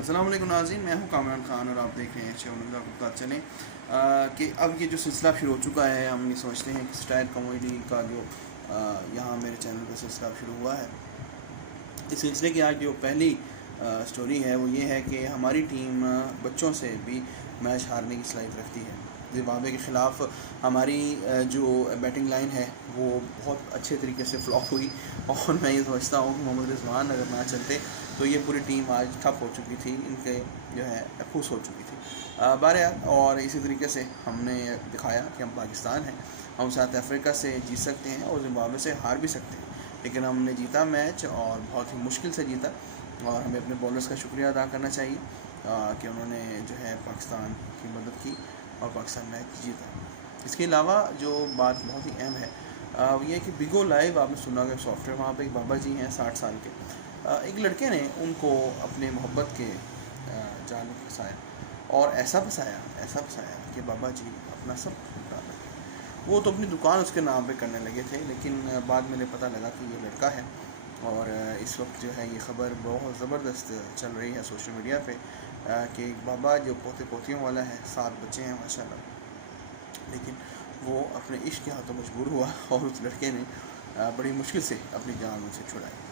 अस्सलाम वालेकुम नाज़रीन, मैं हूं कामरान ख़ान और आप देख रहे हैं चैनल आपको पता चले कि अब ये जो सिलसिला शुरू हो चुका है। हम ये सोचते हैं कि स्टैंड कॉमेडी का जो यहाँ मेरे चैनल पर सिलसिला शुरू हुआ है, इस सिलसिले की आज जो पहली स्टोरी है वो ये है कि हमारी टीम बच्चों से भी मैच हारने की सलाहियत रखती है। ज़िम्बाब्वे के ख़िलाफ़ हमारी जो बैटिंग लाइन है वो बहुत अच्छे तरीके से फ्लॉप हुई और मैं ये समझता हूँ कि मोहम्मद रिजवान अगर ना चलते तो ये पूरी टीम आज ठप हो चुकी थी, इनके जो है खुश हो चुकी थी। बहरहाल और इसी तरीके से हमने दिखाया कि हम पाकिस्तान हैं, हम साउथ अफ्रीका से जीत सकते हैं और ज़िम्बाब्वे से हार भी सकते हैं, लेकिन हमने जीता मैच और बहुत ही मुश्किल से जीता। और हमें अपने बॉलर्स का शुक्रिया अदा करना चाहिए कि उन्होंने जो है पाकिस्तान की मदद की और पाकिस्तान मैच जीता। इसके अलावा जो बात बहुत ही अहम है वो ये है कि बिगो लाइव आपने सुना होगा सॉफ्टवेयर, वहाँ पे एक बाबा जी हैं 60 साल के, एक लड़के ने उनको अपने मोहब्बत के जाल में फंसाया और ऐसा फंसाया कि बाबा जी अपना सब लुटा बैठे। वो तो अपनी दुकान उसके नाम पे करने लगे थे, लेकिन बाद में पता लगा कि ये लड़का है और इस वक्त जो है ये ख़बर बहुत ज़बरदस्त चल रही है सोशल मीडिया पे कि एक बाबा जो पोते पोतियों वाला है, 7 बच्चे हैं माशाल्लाह, लेकिन वो अपने इश्क के हाथों मजबूर हुआ और उस लड़के ने बड़ी मुश्किल से अपनी जान उनसे छुड़ाई।